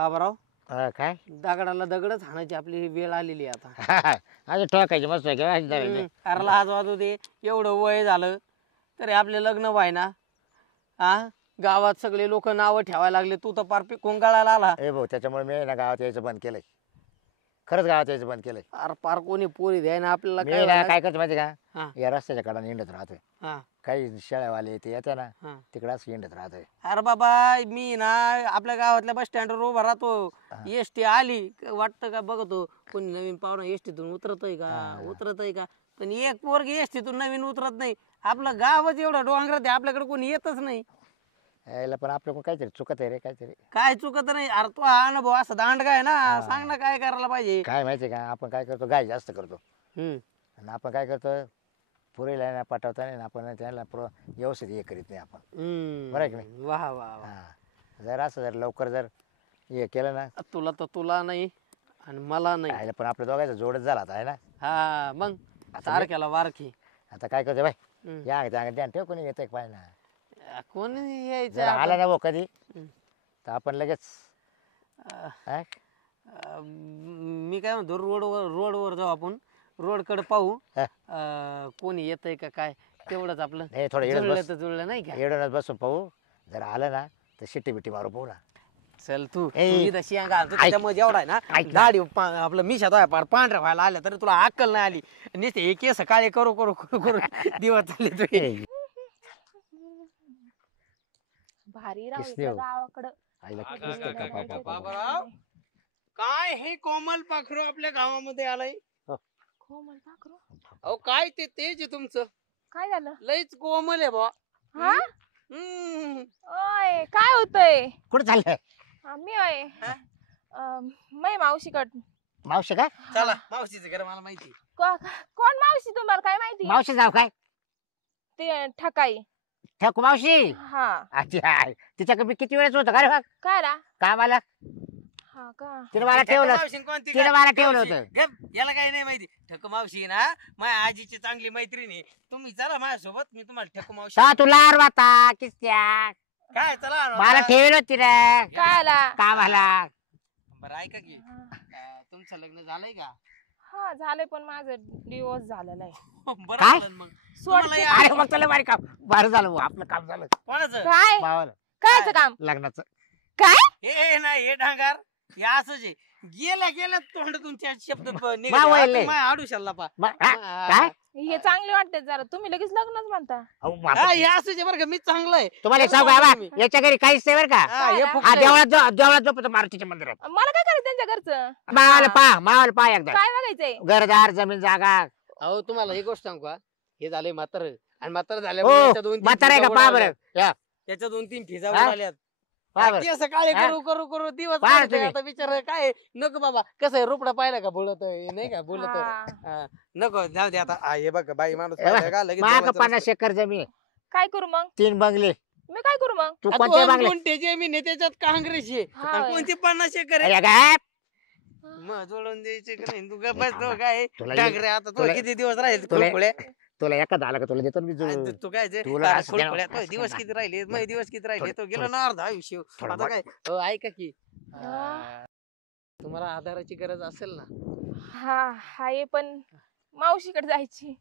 बाबाराव काय दगडाला दगडच हाणायची आपली वेळ आलेली आहे आता. अजून ठोकायची मस्त आहे का अरे लाज वाजू दे, एवढं वय झालं तरी आपले लग्न व्हायना. हा गावात सगळे लोक नावं ठेवायला लागले, तू तर पार पिकून गळायला आला. ए भाऊ त्याच्यामुळे मी ना गावात यायचं बंद केलंय. खरंच गावात यायचं बंद केलंय. अरे पार कोणी पोरी द्याय ना आपल्याला. मी ना काय करतो माहिती हा. का, या रस्त्याच्या कडाने हिंडत राहतोय. हा. काही शेळ्यावाले ते येते ना हा. तिकडच हिंडत राहतोय. अरे बाबा मी ना आपल्या गावातल्या बस स्टँडवर उभा राहतो. एसटी आली वाटतं का बघतो कोणी नवीन पाहुणा एसटीतून उतरतय का. पण एक पोरगी एसटीतून नवीन उतरत नाही. आपलं गावच एवढं डोंगरात आहे, आपल्याकडे कोणी येतच नाही. यायला पण आपल्याकडून काहीतरी चुकत आहे रे काहीतरी. काय चुकत नाही. अरे तो हा अनुभव असा दांडगा आहे ना, सांग ना काय करायला पाहिजे. काय माहितीये का, आपण काय करतो गाय जास्त करतो. आणि आपण काय करतो पुरीला ना पटवता नाही, आपण त्याला व्यवस्थित हे करीत नाही आपण. बरं आहे की नाही. वा वा. जर असं जर लवकर जर हे केलं ना, तुला तर तुला नाही आणि मला नाही. यायला पण आपल्या दोघांचा जोडच झाला आता आहे ना. हा मग तारखेला वारखी. आता काय करतो बाई, या ध्यान ठेव कोणी येतंय पाहिजे ना. कोणी यायचं जर आला ना भाऊ कधी तर आपण लगेच. मी काय म्हणतो रोडवर जाऊ आपण, रोडकडे पाहू कोणी येतंय का काय, तेवढंच आपलं. नाही थोडं जुळलं नाही का, येडूनच बसून पाहू. जर आलं ना तर शिट्टी बिट्टी मारू पाहू ना. चल तू तशी घालतो त्याच्यामुळे जेवढा आहे ना दाढी आपलं मिशा पार पांढऱ्या व्हायला आल्या तरी तुला अक्कल नाही आली. नुसते एक केस काळे करू करू करू करू दिवस चालले तुझे. भारी गावाकडं. बाबाराव काय हे कोमल पाखरू आपल्या गावामध्ये आलंय. कोमल पाखरू? अहो काय ते तेज आहे तुमचं. काय झालं? लईच कोमल आहे बा. हा ओय काय होतंय? कुठं चाललंय? मी ओय मै मावशीकड. मावशी का? चला मावशीचं घर मला माहिती. कोण मावशी तुम्हाला काय माहिती? मावशी जाऊ काय? ते ठकाई. ठकू मावशी? हा. अच्छा तिच्याकडे मी किती वेळेस होतं का रे बघ काय रा कामाला. हा का? तिने मला ठेवलं होतं. याला काही नाही माहिती. ठकू मावशी ना माझ्या आजीची चांगली मैत्रीण. तुम्ही चला माझ्यासोबत, मी तुम्हाला ठकू मावशी. तू लार वाता किस्त्या काय चला मला ठेवलं होती रे काय कामाला. बरं ऐका की, तुमचं लग्न झालंय का? हा झालंय पण माझं डिवोर्स झालेला आहे. काय? मग सोडते. अरे मग चला बारी काम बरं झालं भाऊ, आपलं काम झालं. कोणाचं? काय भावाला कायचं काम? लग्नाचं. काय हे नाही हे डांगार हे असंच आहे. गेल्या तोंड तुमच्या शब्द वावळले. आडूशाला पा काय हे चांगले वाटते जरा, तुम्ही लगेच लग्नच म्हणता. हे असंच आहे बरं का, मी चांगलं आहे. तुम्हाला एक सांगू का, याच्या घरी काहीच नाही बरं का. हा देवळात झोपतो मारुतीच्या मंदिरात. मला काय करायचं त्यांच्या घरचं? मावाला पा एकदा. काय बघायचंय? घरदार जमीन जागा. अहो तुम्हाला ही गोष्ट सांगू का, हे झाले म्हातार आणि म्हातार झाल्या म्हातारा आहे का पा बरं. त्याच्या 2-3 फिजा उडाल्यात. पहा सकाळी करू दिवस आता विचार काय नको बाबा. कसं आहे रुपडा पाहिला का बोलत नाही का बोलत नको जाऊ दे आता. हे बघ बाई माणूस माग 50 एकर जमीन, काय करू मग? 3 बंगले. मी काय करू मग? तू कोणते बंगले? कोणते जमीन त्याच्यात काँग्रेस आहे आणि कोणती 50 एकर अरे काय मग जोडून द्यायचे का नाही. तू बस काय तुला डांगरे आता तू किती दिवस राहील तुला एखादा आला का तुला देतो मी जुळून. तू काय दिवस किती राहिले मग दिवस किती राहिले तो गेलो ना अर्धा आयुष्य. आता काय ऐका की तुम्हाला आधाराची गरज असेल ना. हा हाय पण मावशीकडे जायची.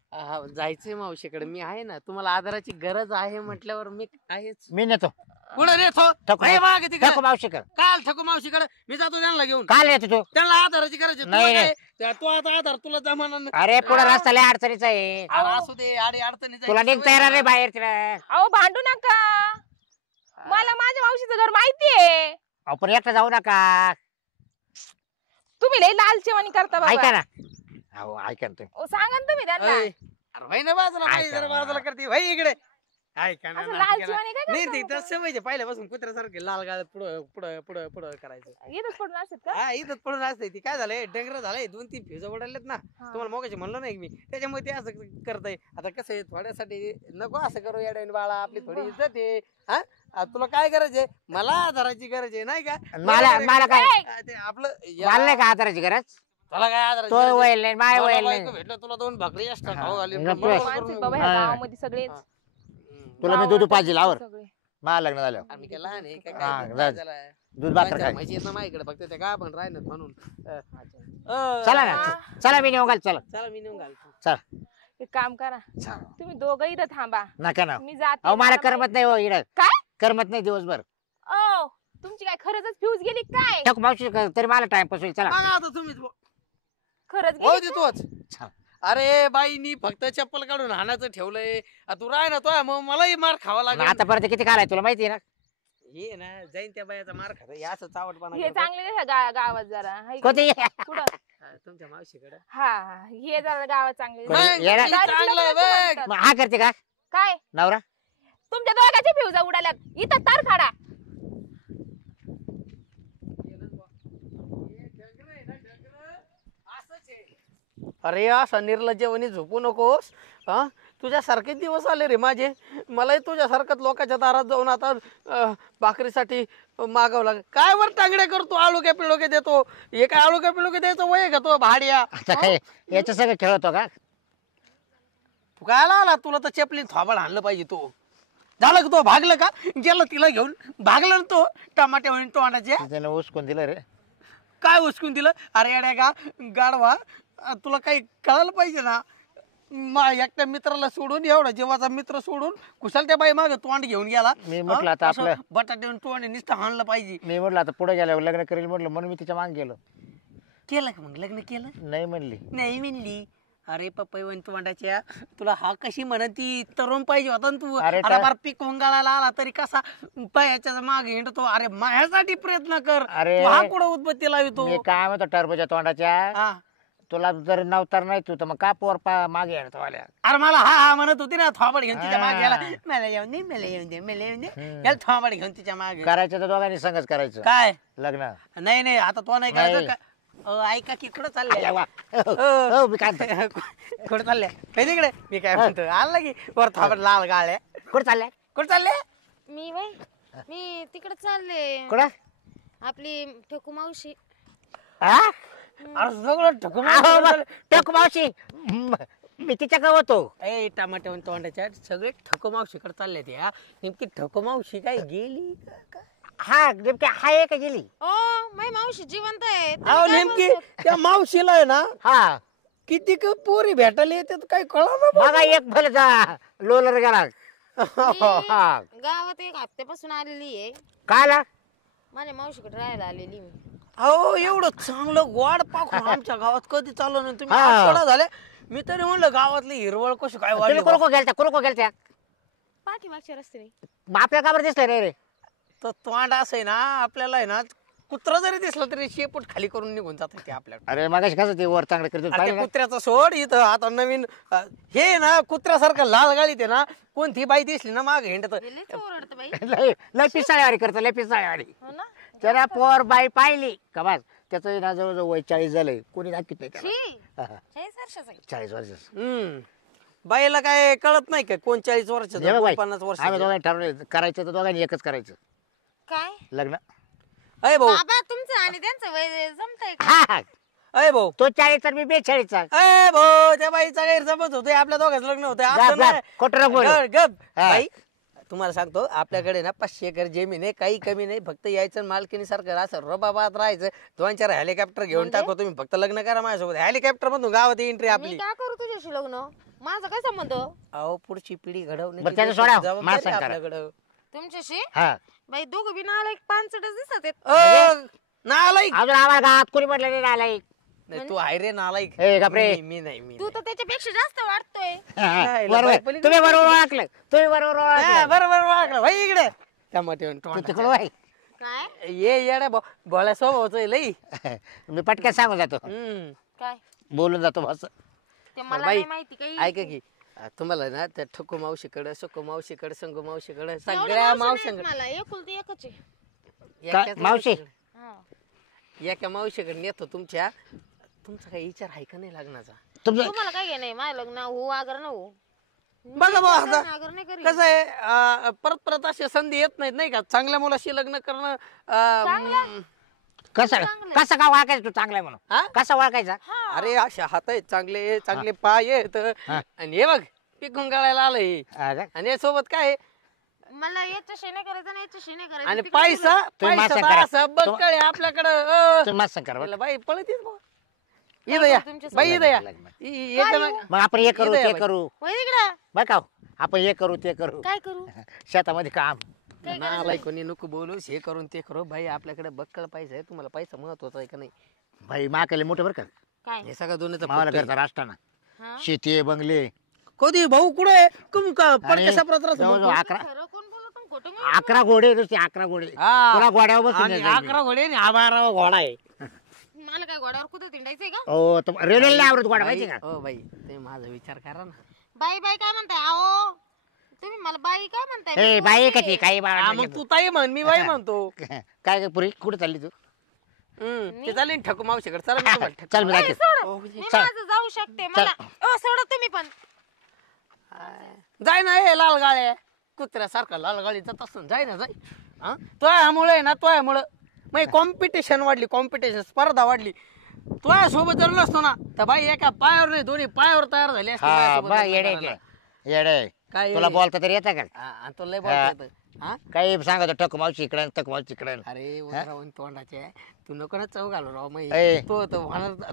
जायचंय मावशीकडे, मी आहे ना. तुम्हाला आधाराची गरज आहे म्हटल्यावर मी आहेच. मी नेतो. कुठं नेतो? ठकू मावशीकडे. काल ठकू मावशीकडे मी जातो त्यांना घेऊन. काल येतो तू? त्यांना आधाराची गरज आहे. तो आता आधार तुला जमाना नाही. अरे पुढे रस्ता लय अडचणीचा आहे. असू दे आडी अडचणी तुला निघता येणार नाही बाहेर तिला. अहो भांडू नका, मला माझ्या मावशीचं घर माहितीये. आपण एकटा जाऊ नका. तुम्ही लय लालचेवाणी करता बाबा. ऐका ना. हो ऐका ना तुम्ही. सांगा ना तुम्ही त्यांना. अरे भाई ना बाजूला करते भाई इकडे. ऐका ना लालचेवाणी काय नाही करता? ते तसं पाहिजे पहिल्यापासून कुत्र्यासारखे लाल गाळ पुढं पुढं पुढं पुढं करायचं. येतच पडून असत का? हा इथं पडून असते. ती काय झालंय डंगर झालंय 2-3 फ्युज उडालेत ना. तुम्हाला मोगाचे म्हणलं नाही मी, त्याच्यामुळे ते असं करताय. आता कसं आहे थोड्यासाठी नको असं करू येड्याने बाळा, आपली थोडी इज्जत आहे. हा तुला काय गरज आहे? मला आधाराची गरज आहे नाही का. मला काय ते आपलं मला नाही का आधाराची गरज. मला काय आधाराची तो वैल नाही माय वैल नाही. भेटलं तुला 2 भाकरी एक्स्ट्रा खाऊ घाली. मानसिक बाबा ह्या गावामध्ये सगळेच तुला मी दूध पाहिजे लावर सगळे. मला लग्न झालं. आम्ही काय लहान आहे हा, काय झालं. दूध भाकर काय खाय. माहिती येत ना माझ्याकडे फक्त त्या का पण राहिलं म्हणून चला ना चला मी नेऊन घाल चला चला मी नेऊन घालतो. चला एक काम करा तुम्ही दोघं इथं थांबा नका ना मी जाते अहो मला मला करमत नाही हो इकडं काय करमत नाही दिवसभर ओ तुमची काय खरंच फ्यूज गेली काय टाकू मावशी तरी मला टाइमपास होईल चला बघा आता तुम्ही खरंच हो गेली देतोच. चला. अरे बाईनी फक्त चप्पल काढून हाणाचं ठेवलंय तू राह ना तो मग मलाही मार खावा लागेल. आतापर्यंत किती खालाय तुला माहिती आहे ना हे ना जाईन त्या बायाचा मार खाता हे असं चावटपणा हे करतो. चांगले नाही गावात जरा हाय का? कोणते कुठं तुमच्या मावशीकडे हा हे जरा गावात चांगले कोणी- नाही, येडा- हे चांगलं आहे बघ. मग हा करते का काय नवरा तुमच्या दोघांच्या फ्यूजा उडाल्या इथं तार काढा अरे असा निर्लज्जवणी झोपू नकोस हा तुझ्यासारखे दिवस आले रे माझे मलाही तुझ्यासारखंच लोकांच्या दारात जाऊन आता भाकरीसाठी मागावं लागेल. काय वर टांगड्या करतो आळुक्या पिळोके देतो हे काय आळुक्या पिळोके द्यायचं वय घेतो भाड्या. आता काय याच्या सगळं खेळतो का तू काय आला तुला तर चपलीन थोबाड आणलं पाहिजे तो झालं का तो भागलं का गेलं तिला घेऊन भागलं ना तो टमाटे म्हणून तोंडाचे त्यानं उचकून दिलं रे काय उचकून दिलं. अरे अड्या का गाडवा तुला काही कळायला पाहिजे ना एकट्या मित्राला सोडून एवढा जेव्हाचा मित्र सोडून कुशाल त्या बाई मागे तोंड घेऊन गेला. मी म्हटलं आता असं आपलं- बटाटे तोंड नुसतं हाणलं पाहिजे. मी म्हटलं आता पुढे गेल्यावर लग्न करेल म्हटलं म्हणून मी तिच्या मागे गेलो केलं का मग लग्न केलं नाही म्हणली नाही म्हणली. अरे पप्पा तोंडाच्या तुला हा कशी म्हणती तरुण पाहिजे होता ना तू. अरे अरे बार पीक वंगाळाला आला तरी कसा पायाच्या मागे हिंडतो. अरे माझ्यासाठी प्रयत्न कर. अरे तू हा कुठं उद्बत्ती लावितो. मी काय म्हणतो टरबूच्या तोंडाच्या हा. तुला जर नवतर नाही तू तर मग का पोर मागे येणार तो आल्या अरे मला हा हा म्हणत होती ना थोबाड घेऊन तिच्या मागे हा. गेला. मला येऊन दे मला येऊन दे मला येऊन दे हम्म. याला थोबाड घेऊन तिच्या मागे करायचं तर दोघांनी संगच करायचं काय लग्न नाही नाही आता तो नाही नाही. करायचं का. ऐका की कुठं चाललंय वा. हो, मी काय म्हणतो? कुठं चाललंय काही तिकडे मी काय म्हणतो आलं की वर थोबाड लाल गाळ्या कुठं चाललंय कुठं चालले. मी बाई मी तिकडे चालले कुठं आपली ठकू मावशी हा? अरे सगळं ठकून अहो, मग टक मावशी मी तिच्या गाव होतो ए टमाटे तोंडाच्या सगळे ठको मावशीकडे चालले ते हा. नेमकी ठको मावशी काय गेली का? हा नेमकी हाय का गेली ओ माई मावशी जिवंत आहे तुम्ही अहो काय नेमकी बोलतात? त्या मावशीला आहे ना हा किती पोरी भेटायला येतात काही कळलं बघा एक भले जा लोलर गेला हा मी गावात एक हप्त्यापासून आलेली आहे काय आला माझ्या मावशीकडे राहायला आलेली मी अहो एवढं चांगलं गोड पाखरून आमच्या गावात कधी चाललं नाही तुम्ही हा. आठवडा झाले. मी तरी म्हणलं गावातली हिरवळ कशी काय वाढली तुम्ही कुरको गेलता कुरको गेलत्या पाठीमागच्या रस्त्याने मग आपल्या काबर दिसलं रे रे तर तोंड असं आहे ना आपल्याला आहे ना कुत्रा जरी दिसला तरी शेपूट खाली करून निघून जात ते आपल्याला. अरे मग कसं ते वर चांगलं करतो अरे पाहिलं त्या ना? कुत्र्याचं सोड इथं आता नवीन हे ना कुत्र्यासारखं लाल गाळीत आहे ना कोणती बाई दिसली ना माग हिंडत हे लयच ओरडतं बाई लय लय पिसाळीवारी करतो लय पिसाळीवारी हो ना त्याला पोर बाई पाहिली का बस त्याचं ना जवळजवळ वय 40 झालंय कोणी दाखवत नाही त्याला शी हा, हा. 40 वर्षाचा आहे. 40 वर्ष हम्म बाईला काय कळत नाही का कोण 40 वर्षाचं कोण 50 आम्ही वर्ष दोघांनी ठरवलं करायचं तर दोघांनी एकच करायचं काय लग्न अय भाऊ बाबा तुमचं आणि त्यांचं वय जमतंय का हा हा. अय भाऊ तो 40 तर मी 42 चा अय भाऊ त्या बाईचा गैरसमज होतोय आपल्या दोघांचं लग्न होतंय असं गप, नाही. गप. खोटं नको बोलू. गप हा. बाई तुम्हाला सांगतो आपल्याकडे ना 500 एकर जमीन आहे काही कमी नाही फक्त यायचं मालकीनी सारखं असं रबाबात राहायचं 2-4 हेलिकॉप्टर घेऊन म्हणजे? टाकू तुम्ही फक्त लग्न करा माझ्यासोबत हेलिकॉप्टर मधून गावात एंट्री मी आपली. काय करू तुझ्याशी लग्न माझा काय संबंध अहो पुढची पिढी घडवणे बरं, त्याचं सोडा. मला सांग करा. आपल्याकडं तुमच्याशी हा बाई दोघं बी नाला एक पानसटच दिसत आहेत नालायक अजून आम्हाला गावात कोणी म्हटलं नाही आलाय नाही तू आहे रे नालायक ए, गप्रे. मी नाही मी तू तर त्याच्यापेक्षा जास्त वाटतोय नाही, बरोबर पलीकडे तुम्ही बरोबर ओळखलं तुम्ही बरोबर ओळखलं बरोबर वागलं भाई इकडे टमाटे तू तिकडं वळ. काय ये येड्या भोळ्या स्वभावचं आहे लई. मी पटकन सांगून जातो हम्म. काय बोलून जातो बस ते मला बाई, नाही माहिती काही ऐका की तुम्हाला ना त्या ठकू मावशीकडे सुकू मावशीकडे संगू मावशीकडे एवढ्या सगळ्या मावशी नाहीत मावशीकडे मला एकुलती एकच आहे काय, मावशी? हा. एका मावशीकडे नेतो तुमच्या तुमचा काही विचार आहे का नाही लग्नाचा. तुमचं तुम्हाला काय नाही माझं लग्न हो आगर न हो बघा भाऊ आता आगर नाही करी कसं आहे परत परत अशी संधी येत नाहीत नाही का चांगल्या मुलाशी लग्न करणं कसं कसं का ओळखायचं तू चांगला आहे हा? म्हणून कसं ओळखायचा अरे असे हात आहेत चांगले चांगले पाय आहेत हा. आणि हे बघ पिकून गळायला आलंय हा का? आणि सोबत काय आहे? मला याच्याशी नाही करायचं ना याच्याशी नाही करायचं आणि तिकडे पैसा तुम्ही पैसा मासा तर करा. असा बक्कळ आहे आपल्याकडं तुम्ही मस्त सांग करा बरं. बाई पळतीच इथं या तुमच्या बाई इथं या लग्न. येतं ना. मग आपण हे करू इथं या ते बाई. करू वय तिकडं बरं का हो? आपण हे करू ते करू काय करू शेतामध्ये काम ना बाई कोणी नको बोलू हे करून ते करू भाई आपल्याकडे बक्कळ पैसा आहे तुम्हाला पैसा महत्वाचा आहे का नाही भाई माकले मोठं बरं का काय हे सगळं दोन्हीचं मावाला फुटतंय. करता राष्ट्राना हा? शेती आहे, बंगले कधी भाऊ कुठे कम का आणि पडके सापडत राहतो जवळजवळ भाऊ. 11 खरं कोण बोलत आणि खोटं कोण? 11 घोडे नुसते 11 घोडे हा. तुला घोड्यावर बसून आणि न्यायचं मी. 11 घोडे आणि हा 12 घोडा आहे मला काय घोड्यावर कुठं तिंडायचंय का हो रेल्वेला नाही आवडत घोडा माहिती का हो बाई ते माझा विचार करा ना बाई बाई काय म्हणताय आओ तुम्ही मला बाई काय म्हणताय ए मी बाई पोरगी कशी आहे. काही हा, बाळा मग तू ताई म्हण मी बाई म्हणतो काय पुरी कुठे चालली तू ते चालेल ना ठकू मावशीकडे चला मी तुम्हाला चल मी ए, जाते सोडा. हो, मी चल. माझं जाऊ शकते मला सोडा तुम्ही पण जाय ना हे लाल गाळे कुत्र्यासारखा लाल गाळी जात असतो जाय ना जाय हा तोयामुळे ना तोयामुळं मग कॉम्पिटिशन वाढली कॉम्पिटिशन स्पर्धा वाढली तोया सोबत जर नसतो ना तर बाई एका पायावर नाही दोन्ही पायावर तयार झाली असती हा माझ्यासोबत बा लग्न येडे करायला. येडे काय तुला येडे? बोलता तरी येतं का हा, आणि तो लय बोलता येतं. हा काही सांगतो टक मावशी इकडे टक मावशी इकडे अरे राहून तोंडाचे तू नको ना चव घालू राव मग ए.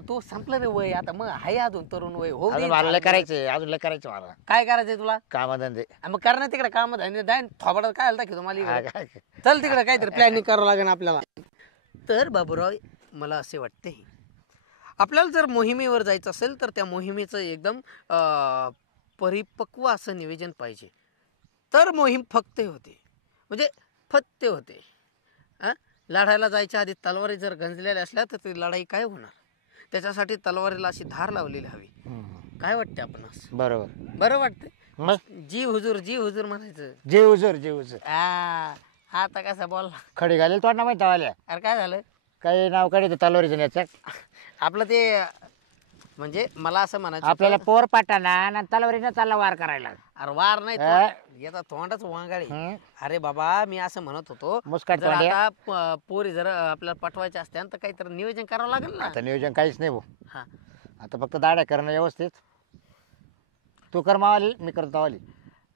तो संपलं रे वय आता मग आहे अजून तरुण वय हो अजून मला लय करायचंय अजून लय करायचं मला काय करायचंय तुला कामधंदे आ, मग कर ना तिकडे काम जाईन थोबाडात काय आलं दाखवतो मला हा, इकडे. काय? चल तिकडे काहीतरी प्लॅनिंग करावं लागेल आपल्याला तर बाबूराव मला असे वाटते आपल्याला जर मोहिमेवर जायचं असेल तर त्या मोहिमेचं एकदम परिपक्व असं नियोजन पाहिजे तर मोहीम फक्त होते म्हणजे फत्ते होते लढायला जायच्या आधी तलवारी जर गंजलेल्या असल्या तर ती लढाई काय होणार त्याच्यासाठी तलवारीला अशी धार लावलेली हवी हम्म. काय वाटते आपण असं बरोबर बरं वाटतंय मग जी हुजूर म्हणायचं जीव उजर आता कसा बोलला खडी घालेल तोंड माहिती वाल्या अरे काय झालं काही नाव काढी तलवारीचं याच्यात आपलं ते म्हणजे मला असं म्हणायचं आपल्याला होतं, पोर पाटाना आणि तलवारीनं चालला वार करायला अरे वार नाही हा? याचा तोंडच वांगाळी हम्म. अरे बाबा मी असं म्हणत होतो मुस्काट जर तोंड आहे. आता पोरी जर आपल्याला पटवायचे असते तर काहीतरी नियोजन करावं लागेल ना आता नियोजन काहीच नाही भाऊ हा आता फक्त दाड्या करणं व्यवस्थित तू कर मावाली मी करतो मावाली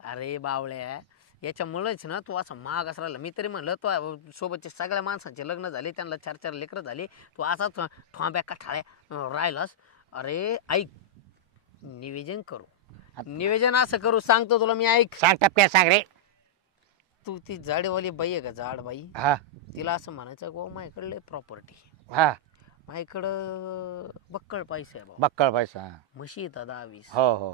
अरे बावळ्या याच्यामुळेच ना तू असं महाग असं राहिला मी तरी म्हणलं तो सोबतचे सगळ्या माणसांचे लग्न झाले त्यांना 4-4 लेकरं झाली तू असाच ठोंब्या कठाळ्या राहिलास अरे ऐक नियोजन करू नियोजन असं करू सांगतो तुला मी ऐक सांग टप्प्या सांग रे तू ती जाडवाली बाई आहे का जाड बाई हा तिला असं म्हणायचं गो माझ्याकडे प्रॉपर्टी हा माझ्याकडं बक्कळ पैसे आहे भाऊ बक्कळ पैसा म्हशी येतात 10-20 हो हो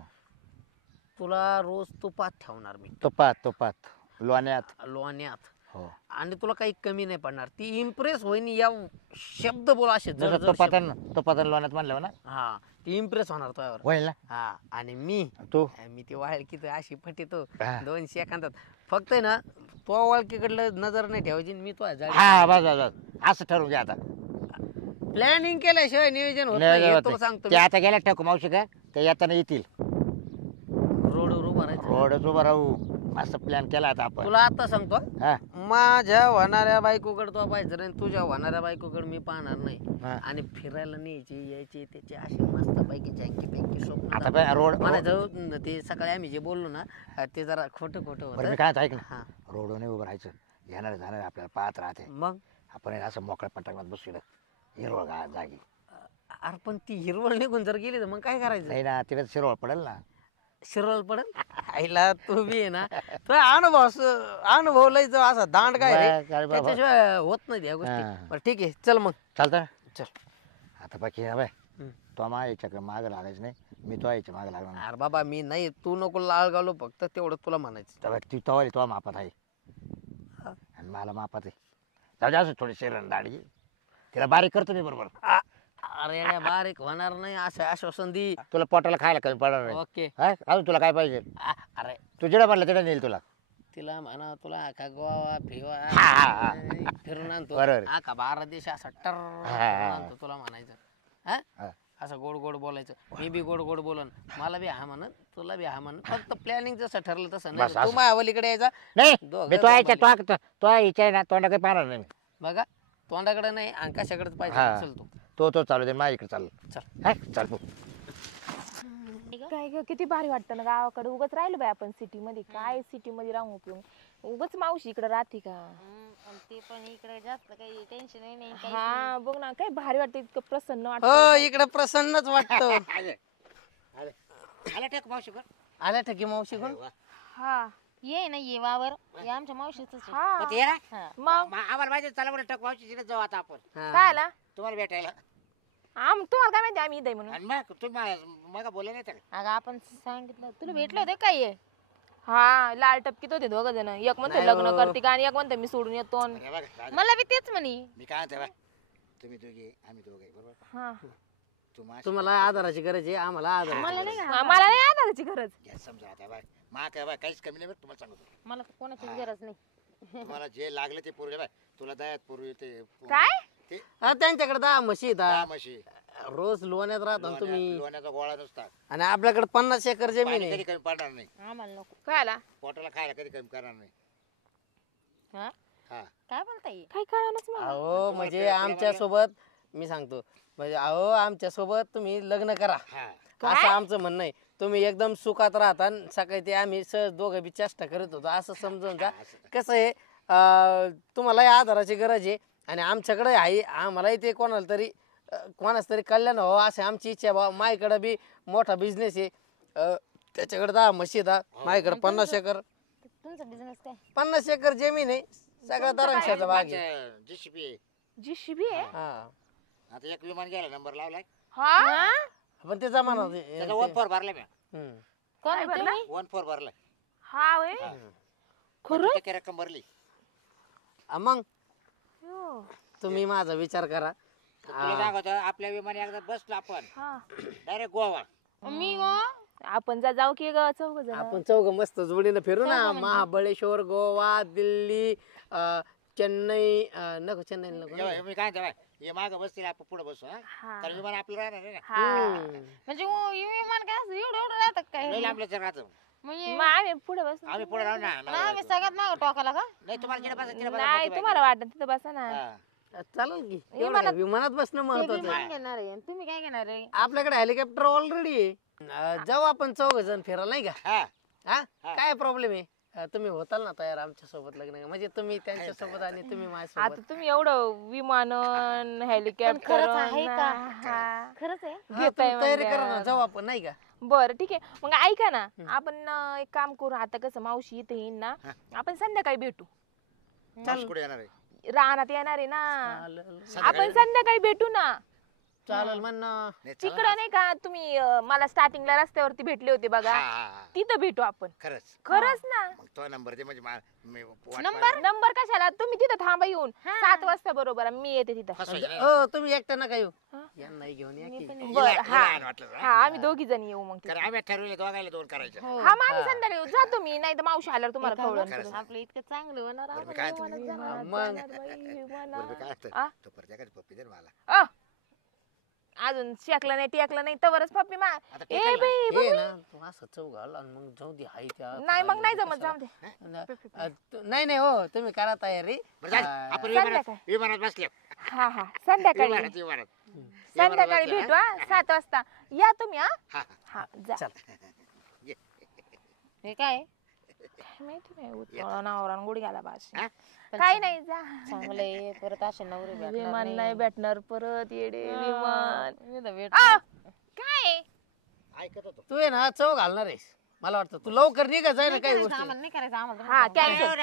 तुला रोज तुपात ठेवणार मी तुपात लोण्यात लोण्यात हो आणि तुला काही कमी नाही पडणार ती इम्प्रेस होईन या शब्द बोला असे जड जसं जड तुपातन लोण्यात म्हणलं ना शब्द. हा ती इम्प्रेस होणार तुझ्यावर होईल ना हा आणि मी तू ती वाळकी तर अशी फटितो हा. 2 सेकंदात फक्त आहे ना तो वाळकीकडलं नजर नाही ठेवायची आणि मी तो हा बस असं ठरवून घ्या आता प्लॅनिंग केल्याशिवाय नियोजन होत नाही हे तुला सांगतो ते आता गेल्या टाकू मावशी का ते येताना येतील रोडवर उभं राहायचं रोडच उभं राहू असं प्लॅन केला आता आपण तुला आता सांगतो हा माझ्या होणाऱ्या बायकोकडे तो पाहिजे नाही तुझ्या होणाऱ्या बायकोकडे मी पाहणार नाही हा. आणि फिरायला न्यायची यायची त्याची अशी मस्त पैकी जँकी पैकी स्वप्न आता पण रोड म्हणायचं ते सकाळी आम्ही जे बोललो ना ते जरा खोटं बरं होतं मी काय म्हणतो, ऐक ना हा रोडवर नाही उभं राहायचं येणार जाणार आपल्याला पाहत राहते मग आपण हे असं मोकळ्या पटांगणात बसू हिरवळ जागी अरे पण ती हिरवळ निघून जर गेली तर मग काय करायचं नाही ना तिकडे शिरवळ पडेल ना शिरवळ पडेल आईला तू बी आहे ना तो अनुभव लय जो असा दांड काय रे, बस, अरे बाबा. त्याच्याशिवाय होत नाही या गोष्टी हा. बरं ठीक आहे चल मग चालतं चल आता बाकी हा बाय हम्म. तो मा याच्या मागं लागायचं नाही मी तो याच्या मागं लागणार नाही. अरे बाबा मी नाही तू नको लाळ घालू फक्त तेवढं तुला म्हणायचं तर ती तवाली तो मापात आहे हा. आणि मला मापात आहे जाऊ दे असं थोडी शरीर दाढी तिला बारीक करतो मी बरोबर अरे येड्या बारीक होणार नाही असं आश्वासन दी तुला पोटाला खायला कमी पडणार नाही ओके हा अजून तुला काय पाहिजे अरे तू जिडं म्हणलं तिडं नेईल तुला तिला म्हणा तुला आखा गोवा फिवा हा. फिरून आणतो बरोबर. आखा भारत देश असा टर हा. आणतो तुला म्हणायचं हा हा. असं गोड गोड बोलायचं मी बी गोड गोड बोलन मला बी हा म्हणत तुला बी हा म्हणत फक्त प्लॅनिंग जसं ठरलं तसं नाही बस, तू असं. माझ्या अवलीकडे यायचा नाही दोघं मी तो यायच्या जमले. तो यायच्या आहे ना तोंडा काही पाहणार नाही मी. बघा तोंडाकडे नाही आणि कशाकडेच हा. पाहिजे चल तू तो चालू दे माझ्या इकडे चालू चल हा चाल भाऊ. नाही ग काय ग किती भारी वाटतं ना गावाकडे. उगाच राहिलो बाई आपण सिटी मध्ये. काय सिटी मध्ये राहून उपयोग. उगाच मावशी इकडे राहते का. आणि ते पण इकडे जास्त काही टेन्शन नाही काही हा बघ ना काय भारी वाटतं. इतकं प्रसन्न हो वाटतं. इकडे प्रसन्नच वाटतं. आला टेक मावशी आल्या ठकी मावशी कोण हा ये ना ये वावर हे आमच्या मावशीच हा ये ना मग आम्हाला माहिती चला बरं टक मावशी तिथे जाऊ आता आपण काय आला तुम्हाला भेटायला तुम्हाला काय माहिती आम्ही इथे म्हणून. आणि मग तुम्ही मग बोलले नाही तर अगं आपण सांगितलं तुला भेटले होते काय ये हा लाल टपकीत होते दोघ जण. एक म्हणते नाही लग्न हो. करते का आणि एक म्हणते मी सोडून येतो. हे बघ, राजा, मला बी तेच म्हणे मी काय म्हणते बघ, तुम्ही दोघे आम्ही दोघे बरोबर हा तुम्हाला आधाराची गरज आहे आम्हाला आधार मला नाही मला नाही आधाराची गरज. घ्या समजा आता बाय मा काय बाय काहीच कमी नाही बरं तुम्हाला सांगतो मला तर कोणाचीच गरज नाही तुम्हाला जे लागलं ते पुरले बाय तुला दयात पूर्वी ते काय? ते त्यांच्याकडे 10 म्हशी दहा आहेत. म्हशी रोज लोण्यात राहतो ना तुम्ही. लोण्याचा गोळा नुसता आणि आपल्याकडे 50 एकर जमीन पाणी आहे. कधी कमी पडणार नाही आम्हाला नको काय आला पोटाला खायला कधी कमी करणार नाही हा हा काय बोलताय काय कळालंच मला. अहो म्हणजे आमच्या सोबत मी सांगतो म्हणजे अहो आमच्या सोबत तुम्ही लग्न करा हा असं आमचं म्हणणं आहे. तुम्ही एकदम सुखात राहता आणि सकाळी ते आम्ही सहज दोघं बी चेष्टा करत होतो असं समजून जा. कसं आहे तुम्हालाही आधाराची गरज आहे आणि आमच्याकडे आहे आम्हालाही ते कोणाला तरी कोणाच तरी कल्याण हो असे आमची इच्छा आहे. माझ्याकडे बी मोठा बिझनेस आहे. त्याच्याकडे 10 म्हशी आहेत. माझ्याकडे 50 एकर तुमचा बिझनेस काय 50 एकर जमीन आहे. सगळा दरांशाचा भाग आहे. जीसीपी जीसीबी आहे. हा आता एक विमान गेला नंबर लावलाय हा पण ते जमाना त्याचा 1-4 भरलाय मी कोण भरला? तुम्ही 1-4 भरलाय हा वय खरं 25% रक्कम भरली मग हो. तुम्ही माझा विचार करा. तुला सांगतो आपल्या विमाने एकदा बसलो आपण हा डायरेक्ट गोवा मी हो आपण जाऊ की ग चौघ जण. आपण चौघ मस्त जोडीनं फिरू ना. महाबळेश्वर गोवा दिल्ली चेन्नई नको चेन्नई नको मी काय म्हणतो बाय, हे माग बसतील आपण पुढे बसू हा हा. कारण विमान आपलं राहणार आहे ना हा म्हणजे विमान काय असं एवढं एवढं राहतात काय लई लांबलं तर राहतं मग आम्ही पुढे बस. आम्ही पुढे राहू ना आम्ही सगळ्यात मागं टोकाला का नाही तुम्हाला जिकडे बसा तिकडे नाही तुम्हाला वाटत तिथं बसा ना. चालेल की एवढं काय, विमानात बसणं महत्वाचं आहे. विमान घेणार आहे तुम्ही काय घेणार आहे आपल्याकडे हेलिकॉप्टर ऑलरेडी आहे. जाऊ आपण चौघ जण फिरायला नाही का. हा हा काय प्रॉब्लेम आहे. तुम्ही होताल ना तयार आमच्या सोबत लग्न म्हणजे तुम्ही त्यांच्या सोबत आणि तुम्ही माझ्या आता सोबत. तुम्ही एवढं विमान हेलिकॉप्टर खरंच आहे का? खरंच आहे तुम्ही तयारी करा ना जाऊ आपण नाही का. बर ठीक आहे. मग ऐका ना आपण एक काम करू. आता कसं मावशी इथे येईन ना आपण संध्याकाळी भेटू. मावशी कुठे येणार आहे रानात येणार आहे ना. चालेल आपण संध्याकाळी भेटू ना. चालेल म्हणणं. नाही, चला तिकडं नाही का तुम्ही मला स्टार्टिंगला रस्त्यावरती भेटले होते ना. बघा. हा, हा, हा. तिथं भेटू आपण. खरंच खरंच ना. मग तो नंबर दे म्हणजे मी वाट नंबर? पाहिलं. नंबर कशाला तुम्ही तिथं थांबा येऊन 7 वाजता बरोबर मी येते तिथं. फसवायचं नाही. हो तुम्ही एकटा नका येऊ. हा? यांनाही घेऊन या की. बर हिला- हा हिला वाटलं ना. हा आम्ही दोघी जण येऊ मग तिथं. कारण आम्ही ठरवले दोघायला 2 करायचं हा मग आम्ही संध्याकाळी येऊ. जातो मी नाही तर मावशी आल्यावर तुम्हाला कळलं. खरंच. आपलं इतकं चांगलं होणार बरं, मी काय म्हणतो? मग बरं, मी काय म्हणतो? आ? तो परत एखादी पप्पी दे ना मला अजून शेकलं नाही टेकलं नाही तवरच पप्पी मा. आता ए टेकल ना. बाई ये ना तू असं चौ घाल आणि मग जाऊ दे हाय त्या. नाही मग नाही जमत जाऊ दे. नाही नाही हो तुम्ही करा तयारी. बरं झालं. आपण संध्याकाळी. विमानात बसले हा हा संध्याकाळी विमानात संध्याकाळी बसले, भेटू हा 7 वाजता या तुम्ही हा. हा हा जा. चल हे काय काय माहिती नाही उत्तळ नावरान गुडी घाला बाशी. हा? काही नाही जा. चांगलं आहे परत असे नवरे भेटणार विमान नाही भेटणार परत येडे विमान. भेट काय ऐकत होतो तू आहे ना चव घालणार आहेस मला वाटतं. तू लवकर निघा जाय ना काही गोष्टी. आम्हाला नाही करायचं आम्हाला हा तुम्ही कॅन्सल.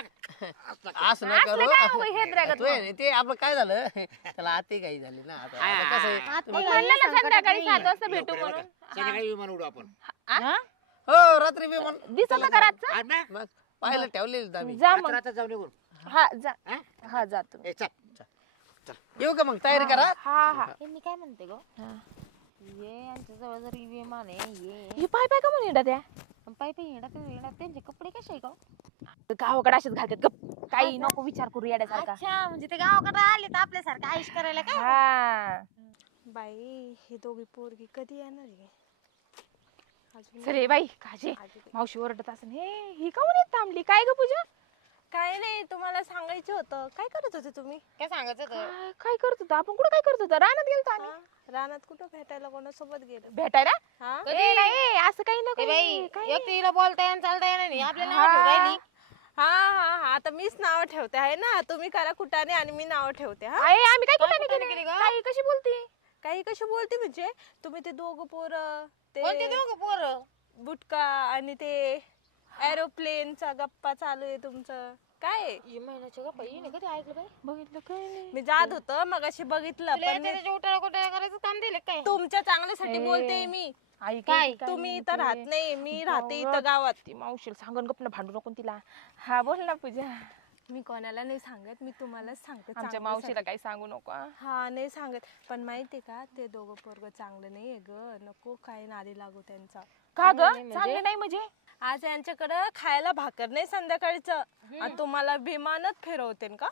असं नाही असलं करू. काय हो हे द्रागत तू आहे ना, ते आपलं काय झालं त्याला आते काही झाली ना आता आता कसं आहे. म्हणलं ना संध्याकाळी 7 वाजता भेटू म्हणून. संध्याकाळी विमान उडू आपण हा? हो रात्री विमान दिसत का रातचं? आज ना मग पाहिलं ठेवलेलं आम्ही. जा मग. रात्र जाऊ निघून हा जा. हा? हा जा तुम्ही. ए, चल येऊ का मग तयारी करा. हा हा मी काय म्हणते गो हा. ये यांच्या जवळ जरी विमान आहे ये हे पाय पाय का म्हणून येतात त्या पाय पाय येणार त्यांचे कपडे कसे आहे गो गावाकडे असेच घालतात गप काही नको विचार करू येण्यासारखा. अच्छा म्हणजे ते गावाकडे आले तर आपल्यासारखं आयुष करायला काय हा बाई हे दोघी पोरगी कधी येणार आहे अजून सरे बाई काजे मावशी ओरडत असेल हे ही काऊन येत थांबली काय ग पूजा काय नाही, तुम्हाला सांगायचं होतं. काय करत होते तुम्ही? काय सांगायचं होतं? काय करत होतो आपण? कुठं काय करत होतो? रानात गेलतो आम्ही. रानात कुठं भेटायला कोणासोबत गेलो? भेटायला हा नाही असं काही ए नको. बाई एक तिला बोलता येणं चालता येणं नाही आपल्याला नाव ठेवून राहिली. हा हा हा आता मीच नाव ठेवते आहे ना. तुम्ही करा कुटाने आणि मी नाव ठेवते. हा आम्ही काय कुठं कुठं केली केली गं? काही कशी बोलते? काही कशी बोलते म्हणजे तुम्ही ते दोघं पोरं कोणते ते दोघं पोरं? बुटका आणि ते एरोप्लेनचा गप्पा चालू आहे तुमचं काय? ही महिन्याच्या गप्पा हिने कधी ऐकलं बाई? बघितलं काय नाही. मी जात होतं मग अशी बघितलं तुला पण मी त्याच्या उठायला कुठायला करायचं काम दिलं काय? तुमच्या चांगल्यासाठी बोलते मी. आई काय? तुम्ही इथं राहत नाही, मी राहते इथं गावात. ती मावशीला सांगून गप्प भांडू नको तिला. हा बोल ना पूजा. मी कोणाला नाही सांगत, मी तुम्हालाच सांगते आमच्या चांगल्यासाठी. मावशीला काही सांगू नको हा. हा नाही सांगत, पण माहितीये का ते दोघं पोरग चांगलं नाहीये ग. नको काय नादी लागू त्यांचा. का ग चांगलं नाही म्हणजे? आज यांच्याकडं खायला भाकर नाही संध्याकाळचं आणि तुम्हाला विमानात फिरवते का?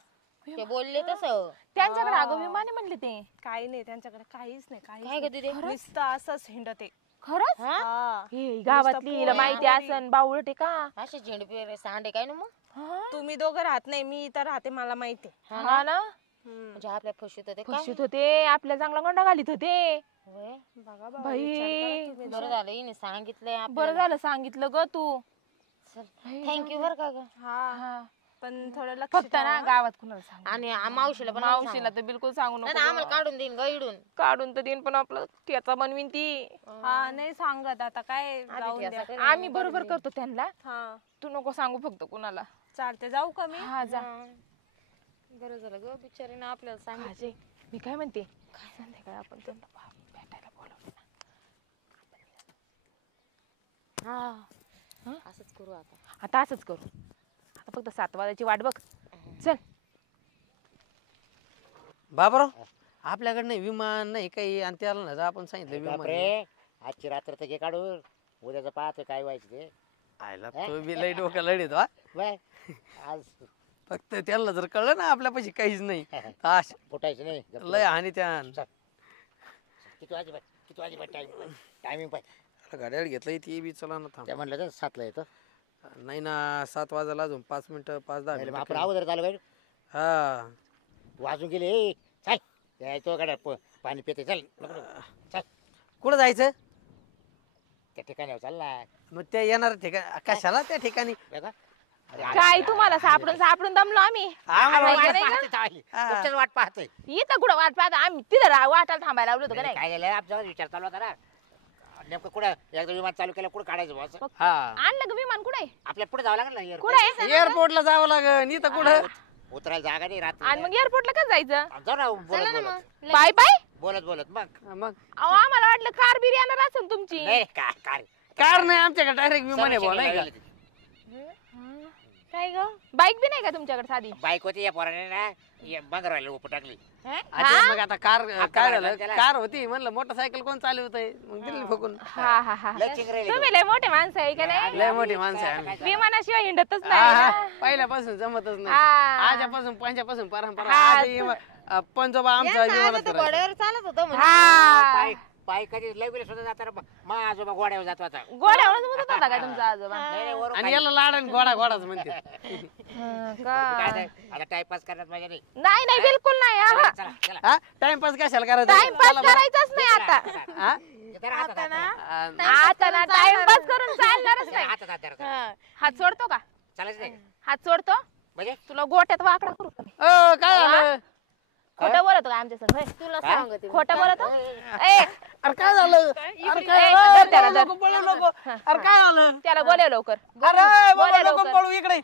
ते बोलले तसं. त्यांच्याकडे अगं विमाने म्हणले ते. काही नाही त्यांच्याकडे, काहीच नाही काय काही ग दीदी? नुसतं असंच हिंडते. खरंच? हा हे गावातली हिला माहिती असन बावळट आहे का? असे झेंडे सांडे काय ना मग? तुम्ही दोघं राहत नाही, मी इथं राहते, मला माहिती. हा ना म्हणजे आपल्या फशीत होते काय? फशीत होते आपल्या चांगला गोंडा घालीत होते. होय? बघा बाबा, बाई. विचार करा तुम्ही. बरं झालं हिने सांगितलंय बरं आपल्याला. झालं सांगितलं ग तू. थँक्यू बर का ग. हा पण थोडं लक्ष फक्त ठेवा. ना गावात कुणाला सांग. आणि मावशीला पण मावशीला तर बिलकुल सांगू नाही नको. आम्हाला काढून देईन ग इडून. काढून तर देईन पण आपलं त्याचा बनवीन ती. हा नाही सांगत आता काय जाऊन द्या. ठेचा करेन. आम्ही बरोबर करतो त्यांना. हा तू नको सांगू फक्त कुणाला. चालते, जाऊ का मी? हा जा. बरं झालं ग बिचारीने आपल्याला सांगितलं. अजय मी काय म्हणते संध्याकाळी आपण त्यांना भेटायला बोलवलं ना. हा असंच करू आता. आता असंच करू. आता फक्त 7 वाजायची वाट बघ. चल बाबराव आपल्याकडे नाही विमान नाही काही आणि त्याला ना आपण सांगितलं विमान नाही. बापरे आजची रात्र तर घे काढून उद्याचं पाहतो काय व्हायचं ते. आयला तो बी लई डोकं लढीत वा. बाय आज फक्त त्याला जर कळलं ना आपल्यापाशी काहीच नाही ताश फुटायचं नाही. लय हानी त्या किती वाजेबाय टायमिंग पाहिजे. गाड्याला घेतलंय ती बी चला ना थांब. त्या म्हणलं तर 7ला येतो. नाही ना 7 वाजायला अजून 5 मिनिटं 5-10 मग मिनिटं आपण अगोदर चालू गाडी हा वाजून गेले. चल यायचो गाड्या पाणी पिते. चल नको नको. चल कुठं जायचं त्या ठिकाणी चाल ना. मग ते येणार ठिकाण कशाला त्या ठिकाणी बघा. अरे, काय तुम्हाला सापडून दमलो आम्ही. आम्हाला माहिती वाट नाही का? पाहते चावली. तुमच्याच वाट पाहतोय. इथं कुठं वाट पाहता आम्ही तिथं वाटायला थांबायला लावलं होतं का नाही? काय झालं आमच्यावर विचार चालू होता ना. नेमकं कुठं एकदा विमान चालू केलं कुठं काढायचं बॉस. हा आणलं का विमान कुठे आपल्या पुढे जावं लागेल ना कुठे आहे? एअरपोर्टला जावं लागेल इथं कुठं उतरायला जागा नाही राहत. आणि मग एअरपोर्टला कसं जायचं? जाऊ ना बोलत पाय पाय बोलत मग मग अहो आम्हाला वाटलं कार बिर येणार असेल तुमची. नाही काय कार नाही आमच्याकडे डायरेक्ट विमान आहे बुवा, नाही का काय ग बाईक बी नाही का तुमच्याकडे साधी? बाईक होती या पोराने ना बंगरवायला उप टाकली. अच्छा, मग आता कार काय झालं त्याला. कार होती म्हणलं मोटरसायकल कोण चालवतंय मग दिली फुकून हा हा हा लय चिंगरेली तुम्ही लय मोठे माणसं आहे का नाही? लय मोठी माणसं आहे आम्ही. विमानाशिवाय हिंडतच हा, नाही हा. ना. पहिल्यापासून जमतच नाही हा. आजपासून पंजापासून परंपरा हा. आधी पंजोबा आमचा विमानात फिरायचा. घोड्यावर चालत होतं म्हणजे. हा पाय कधी लय वेळेस सुद्धा जाताना मा आजोबा गोड्यावर जातो आता. गोड्यावरच मुदत होता काय तुमचा आजोबा? नाही, नाही, वरून आणि खाली. याला लाडन घोडाच म्हणते काय नाही, आता टाइमपास करण्यात माझ्या नाही. नाही नाही बिलकुल नाही हा. चला चला हा टाइमपास कशाला करायचा टाइमपास चला बरं. करायचाच नाही आता. हा? जरा हातात हात धरा. आता ना टाइमपास करून चालणारच नाही. हातात हात धरा. हात सोडतो का? चालायचं नाही हात सोडतो म्हणजे तुला गोट्यात वाकडा करू का मी? काय झालं खोटं बोलतो का आमच्या संग? तुला सांगते. खोटं बोलतो ए अरे काय झालं अरे ए, काय धर त्याला, झालं? धर. नको पळू नको अरे काय झालं त्याला बोलव लवकर. अरे बोला बाबा नको लवकर. पळू इकडे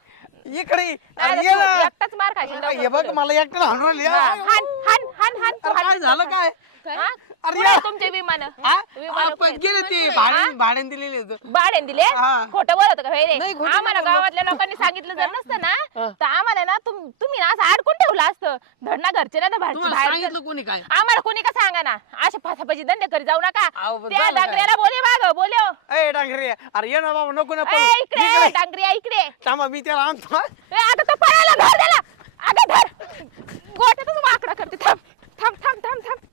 इकडे नाही अरे तर ये तू ना. एकटाच मार खाशील अरे लवकर हे बघ बोलव. मला एकटं हाणून राहिली. हा, हाण हाण हाण हाण तू अरे हाण. काय झालं काय हा? अरे कुठे या. तुमचे विमान हा? विमान आपण गेले ते भाड्याने दिलेले होते. भाड्याने दिले हा. खोटं बोलत का हे नाही, खोटं आम्हाला नाही गावातल्या लोकांनी सांगितलं जर नसतं ना तर आम्हाला ना तुम्ही ना असं अडकून ठेवलं असतं धडना घरचे ना बाहेरचे तुम्हाला बाहेर सांगितलं कोणी काय आम्हाला कोणी का सांगा ना अशा फासाफाची धंदे करी जाऊ नका अहो, पण त्या झालं काय? डांगऱ्याला बोले माग बोले ए डांगरे अरे ये ना बाबा नको ना ए, पळू. इकडे इकडे डांगरिया इकडे थांबा मी त्याला आणतो ए, आता तो पळायला धर त्याला अगं धर गोट्यातच वाकडा करते थांब थांब थांब थांब थांब